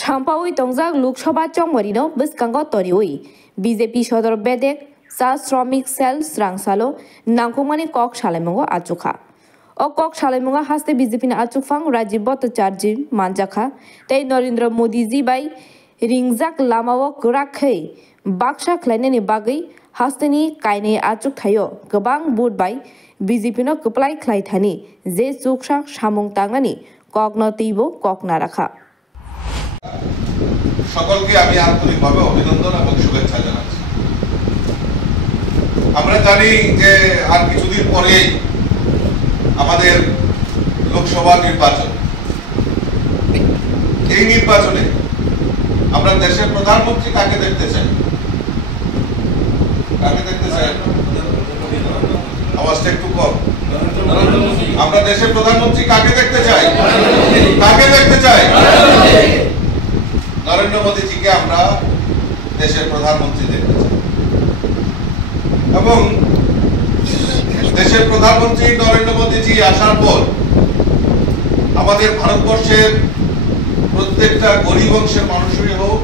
Shampawi Tongzak Lukshaba Chongmarino, Biskango Toriwi, BJP Shodor Bedek, Sa Shromik Cell Srangsalo, Nankumani Kok Shalemungo Achuka. O Kok Shalemunga has the BJP Achufang, Rajiv Bhattacharjee, Manjaka, Tay Narendra Modi Zibai, Ringzak Lamawo Kurakhe, Baksha Kleneni Bagi, Hastani Kaine Achuk Tayo, Gabang Budbai, BJP no Kuplai Klaitani, Ze Suksha Shamung Tangani, Kognativo Kok Naraka. সকলকে আমি আন্তরিকভাবে অভিনন্দন এবং শুভেচ্ছা জানাচ্ছি। আমরা জানি যে আর কিছুদিন পরেই আমাদের লোকসভা নির্বাচন। এই নির্বাচনে আমরা দেশের প্রধানমন্ত্রী কাকে দেখতে চাই? কাকে দেখতে চাই? আওয়াজটা একটু কম। আমরা দেশের প্রধানমন্ত্রী কাকে দেখতে চাই? কাকে দেখতে চাই? নরেন্দ্র মোদীজিকে আমরা দেশের প্রধানমন্ত্রী দেখতে চাই এবং দেশের প্রধানমন্ত্রী নরেন্দ্র মোদীজি আসার পর আমাদের ভারতবর্ষের প্রত্যেকটা গরিব অংশের মানুষই হোক,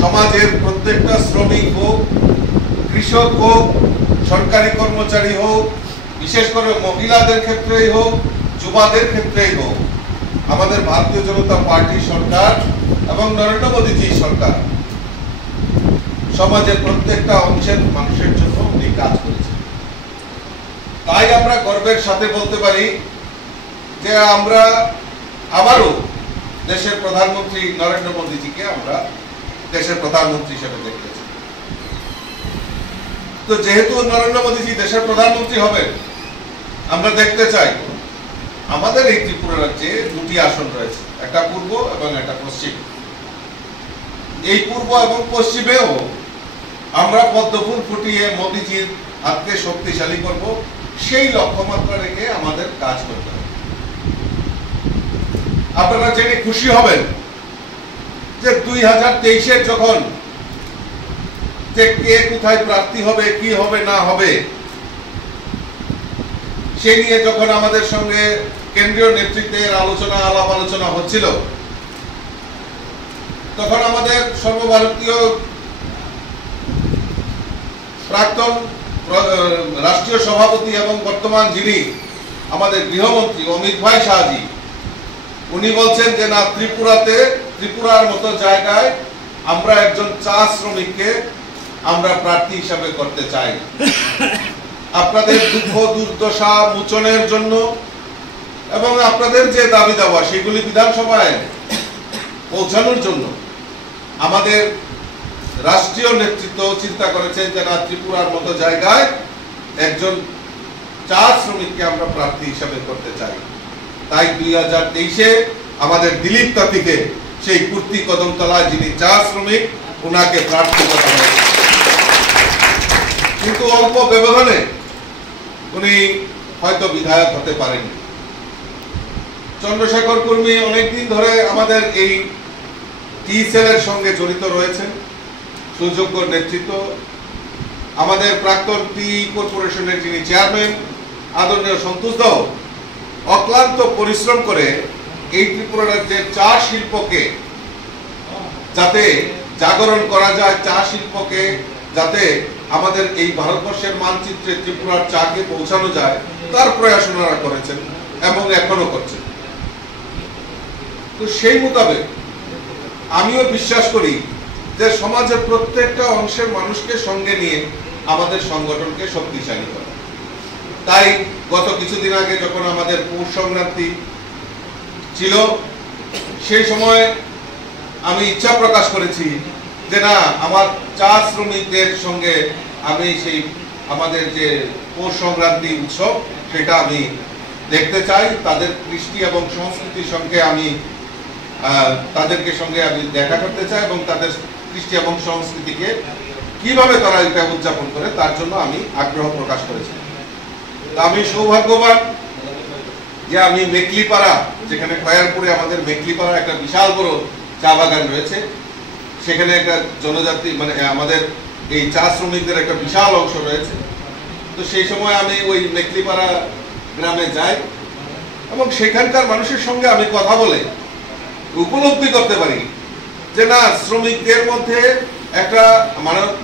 সমাজের প্রত্যেকটা শ্রমিক হোক, কৃষক হোক, সরকারি কর্মচারী হোক, বিশেষ করে মহিলাদের ক্ষেত্রেই হোক, যুবাদের ক্ষেত্রেই হোক, আমাদের ভারতীয় জনতা পার্টি সরকার এবং নরেন্দ্র মোদীজি সরকার সমাজের প্রত্যেকটা অংশের মানুষের জন্য উনি কাজ করেছেন। তাই আমরা গর্বের সাথে বলতে পারি যে আমরা আবারও দেশের প্রধানমন্ত্রী নরেন্দ্র মোদীজিকে আমরা দেশের প্রধানমন্ত্রী হিসেবে দেখতে চাই। তো যেহেতু নরেন্দ্র মোদীজি দেশের প্রধানমন্ত্রী হবেন, আমরা দেখতে চাই আমাদের এই ত্রিপুরা রাজ্যে দুটি আসন রয়েছে, একটা পূর্ব এবং একটা পশ্চিম। এই পূর্ব এবং পশ্চিমেও আমরা পদ্মফুল ফুটিয়ে মোদীজির হাতকে শক্তিশালী করব, সেই লক্ষ্যমাত্রা রেখে আমাদের কাজ করতে হবে। আপনারা জেনে খুশি হবেন যে 2023-এর যখন যে কে কোথায় প্রার্থী হবে, কি হবে না হবে, সে নিয়ে যখন আমাদের সঙ্গে কেন্দ্রীয় নেতৃত্বের আলাপ আলোচনা হচ্ছিল, তখন আমাদের সর্বভারতীয় প্রাক্তন রাষ্ট্রীয় সভাপতি এবং বর্তমান যিনি আমাদের গৃহমন্ত্রী অমিত ভাই শাহজি, উনি বলছেন যে না, ত্রিপুরার মতো জায়গায় আমরা একজন চা শ্রমিককে আমরা প্রার্থী হিসাবে করতে চাই। আপনাদের দুঃখ দুর্দশা মোচনের জন্য এবং আপনাদের যে দাবি দাওয়া সেগুলি বিধানসভায় পৌঁছানোর জন্য আমাদের রাষ্ট্রীয় নেতৃত্ব চিন্তা করেছেন যে না, ত্রিপুরার মতো জায়গায় একজন চা শ্রমিককে আমরা প্রার্থী হিসাবে করতে চাই। তাই 2023-এ আমাদের দিলীপ তাঁতিকে, সেই কুর্তি কদমতলায় যিনি চা শ্রমিক, ওনাকে প্রার্থী করা হয়েছে। কিন্তু অল্প ব্যবধানে উনি হয়তো বিধায়ক হতে পারেননি। চন্দ্রশেখর কর্মী অনেকদিন ধরে আমাদের এই টি সেলের সঙ্গে জড়িত রয়েছেন, সুযোগ্য নেতৃত্ব। আমাদের প্রাক্তন টি কর্পোরেশনের যিনি চেয়ারম্যান আদরণীয় সন্তোষ দাও অক্লান্ত পরিশ্রম করে এই ত্রিপুরা রাজ্যের চা শিল্পকে যাতে জাগরণ করা যায়, চা শিল্পকে যাতে আমাদের এই ভারতবর্ষের মানচিত্রে ত্রিপুরার চাকে পৌঁছানো যায়, তার প্রয়াস ওনারা করেছেন এবং এখনো করছেন। তো সেই মোতাবেক আমিও বিশ্বাস করি যে সমাজের প্রত্যেকটা অংশের মানুষকে সঙ্গে নিয়ে আমাদের সংগঠনকে শক্তিশালী করা। তাই গত কিছুদিন আগে যখন আমাদের পৌষ সংক্রান্তি ছিল, সেই সময় আমি ইচ্ছা প্রকাশ করেছি যে না, আমার চা শ্রমিকদের সঙ্গে আমি সেই আমাদের যে পৌষ সংক্রান্তি উৎসব সেটা আমি দেখতে চাই। তাদের কৃষ্টি এবং সংস্কৃতির সঙ্গে আমি তাদেরকে সঙ্গে আমি দেখা করতে চাই এবং তাদের কৃষ্টি এবং সংস্কৃতিকে কিভাবে তারা এটা উদযাপন করে তার জন্য আমি আগ্রহ প্রকাশ করেছি। আমি সৌভাগ্যবান যে আমি মেকলিপাড়া, যেখানে খয়ারপুরে আমাদের মেকলিপাড়া একটা বিশাল বড় চা বাগান রয়েছে, সেখানে একটা জনজাতি মানে আমাদের এই চা শ্রমিকদের একটা বিশাল অংশ রয়েছে। তো সেই সময় আমি ওই মেকলিপাড়া গ্রামে যাই এবং সেখানকার মানুষের সঙ্গে আমি কথা বলে উপলব্ধি করতে পারি যে না, শ্রমিকদের মধ্যে একটা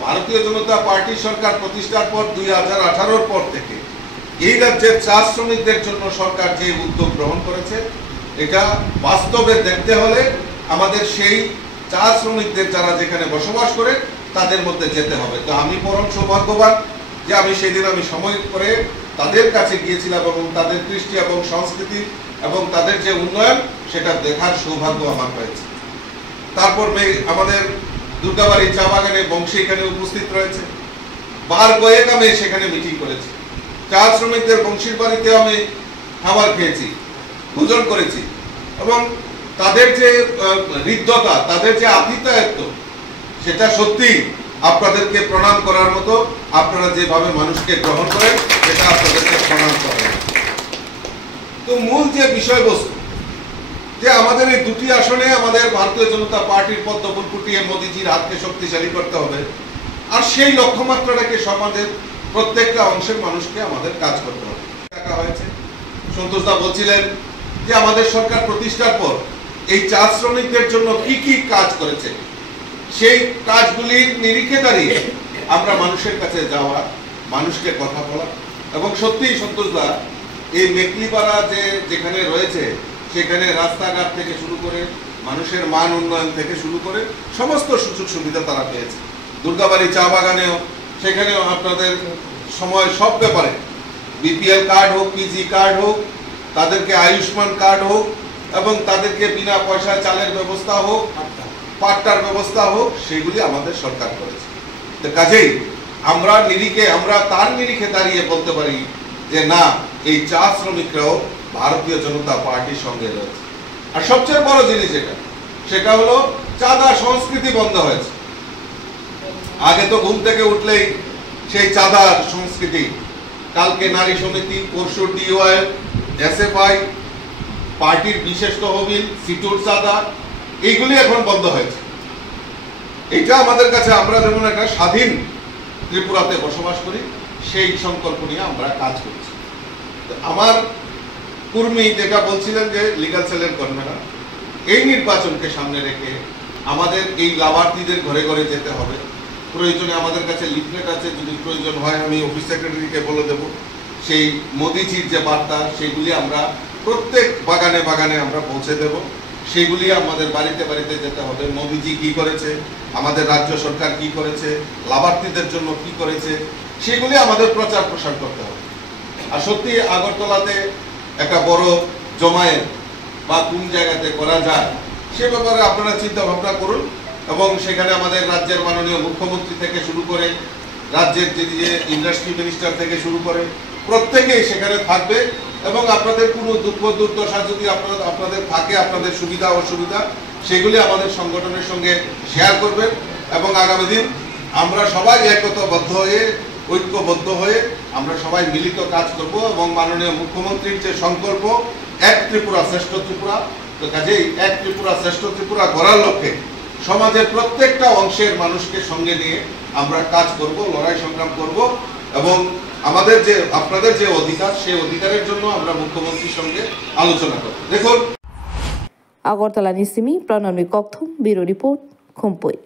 ভারতীয় জনতা পার্টি সরকার প্রতিষ্ঠার পর 2018 পর থেকে এই রাজ্যের চা শ্রমিকদের জন্য সরকার যে উদ্যোগ গ্রহণ করেছে, এটা বাস্তবে দেখতে হলে আমাদের সেই চা শ্রমিকদের যারা যেখানে বসবাস করে তাদের মধ্যে যেতে হবে। তো আমি পরম সৌভাগ্যবান যে আমি সেদিন সময় করে তাদের কাছে গিয়েছিলাম এবং তাদের কৃষ্টি এবং সংস্কৃতি এবং তাদের যে উন্নয়ন সেটা দেখার সৌভাগ্য আমার হয়েছে। তারপর আমাদের দুর্গাবাড়ি চা বাগানে বংশী এখানে উপস্থিত রয়েছে, বার কয়েক আমি সেখানে মিটিং করেছি। চা শ্রমিকদের বংশীর বাড়িতে আমি খাবার খেয়েছি, ভোজন করেছি এবং তাদের যে হৃদ্যতা, তাদের যে আতিথেয়ত্ব, সেটা সত্যি আপনাদেরকে প্রণাম করার মতো। আপনারা যেভাবে মানুষকে গ্রহণ করেন সেটা আপনাদেরকে প্রণাম করেন। তো মূল যে বিষয়বস্তু যে আমাদের এই দুটি আসনে আমাদের ভারতীয় জনতা পার্টির পদ্মফুল ফুটিয়ে মোদিজির হাতকে শক্তিশালী করতে হবে, আর সেই লক্ষ্যমাত্রাটাকে সমাজের প্রত্যেকটা অংশের মানুষকে আমাদের কাজ করতে হবে। টাকা হয়েছে, সন্তোষদা বলছিলেন যে আমাদের সরকার প্রতিষ্ঠার পর এই চা শ্রমিকদের জন্য কি কি কাজ করেছে, সেই কাজগুলির নিরিখে দাঁড়িয়ে আমরা মানুষের কাছে যাওয়া, মানুষকে কথা বলা। এবং সত্যি সন্তোষদা, এই মেকলিপাড়া যেখানে রয়েছে সেখানে রাস্তাঘাট থেকে শুরু করে মানুষের মান উন্নয়ন থেকে শুরু করে সমস্ত সুযোগ সুবিধা তারা পেয়েছে। দুর্গাবাড়ি চা বাগানেও সেখানেও আপনাদের সময় সব ব্যাপারে বিপিএল কার্ড হোক, পিজি কার্ড হোক, তাদেরকে আয়ুষ্মান কার্ড হোক এবং তাদেরকে বিনা পয়সায় চালের ব্যবস্থা হোক, পাট্টার ব্যবস্থা হোক, সেগুলি আমাদের সরকার করেছে। তো কাজেই আমরা তার নিরিখে দাঁড়িয়ে বলতে পারি যে না, এই চা শ্রমিকরাও ভারতীয় জনতা পার্টির সঙ্গে রয়েছে। আর সবচেয়ে বড় জিনিস সেটা হলো চাঁদা সংস্কৃতি বন্ধ হয়েছে। আগে তো ঘুম থেকে উঠলেই সেই চাঁদার সংস্কৃতি, কালকে নারী সমিতি, পরশু ডিওয়াই, এসএফআই, পার্টির বিশেষ তহবিল, সিটুর চাঁদা, এইগুলি এখন বন্ধ হয়েছে। এটা আমাদের কাছে, আমরা যেমন একটা স্বাধীন ত্রিপুরাতে বসবাস করি, সেই সংকল্প নিয়ে আমরা কাজ করছি। আমার কর্মী যেটা বলছিলেন যে লিগ্যাল সেলের কনভেনার, এই নির্বাচনকে সামনে রেখে আমাদের এই লাভার্থীদের ঘরে ঘরে যেতে হবে। প্রয়োজনে আমাদের কাছে লিফলেট আছে, যদি প্রয়োজন হয় আমি অফিস সেক্রেটারিকে বলে দেব। সেই মোদিজির যে বার্তা, সেগুলি আমরা প্রত্যেক বাগানে বাগানে আমরা পৌঁছে দেব। সেগুলি আমাদের বাড়িতে বাড়িতে যেতে হবে। মোদিজি কি করেছে, আমাদের রাজ্য সরকার কি করেছে, লাভার্থীদের জন্য কি করেছে, সেগুলি আমাদের প্রচার প্রসার করতে হবে। আর সত্যি আগরতলাতে একটা বড় জমায়েত বা কোন জায়গাতে করা যায় সে ব্যাপারে আপনারা চিন্তা ভাবনা করুন। এবং সেখানে আমাদের রাজ্যের মাননীয় মুখ্যমন্ত্রী থেকে শুরু করে রাজ্যের যে ইন্ডাস্ট্রি মিনিস্টার থেকে শুরু করে প্রত্যেকেই সেখানে থাকবে। এবং আপনাদের কোনো দুঃখ দুর্দশা যদি আপনাদের থাকে, আপনাদের সুবিধা অসুবিধা, সেগুলি আমাদের সংগঠনের সঙ্গে শেয়ার করবেন। এবং আগামী দিন আমরা সবাই ঐক্যবদ্ধ হয়ে আমরা সবাই মিলিত কাজ করব। এবং মাননীয় মুখ্যমন্ত্রীর যে সংকল্প, এক ত্রিপুরা শ্রেষ্ঠ ত্রিপুরা, তো কাজেই এক ত্রিপুরা শ্রেষ্ঠ ত্রিপুরা গড়ার লক্ষ্যে সমাজের প্রত্যেকটা অংশের মানুষকে সঙ্গে নিয়ে আমরা কাজ করব, লড়াই সংগ্রাম করব। এবং আমাদের যে আপনাদের যে অধিকার, সেই অধিকারের জন্য আমরা মুখ্যমন্ত্রীর সঙ্গে আলোচনা করব। দেখুন, আগরতলা নিসিমি প্রণামী কক্থম ব্যুরো রিপোর্ট, খুমপুই।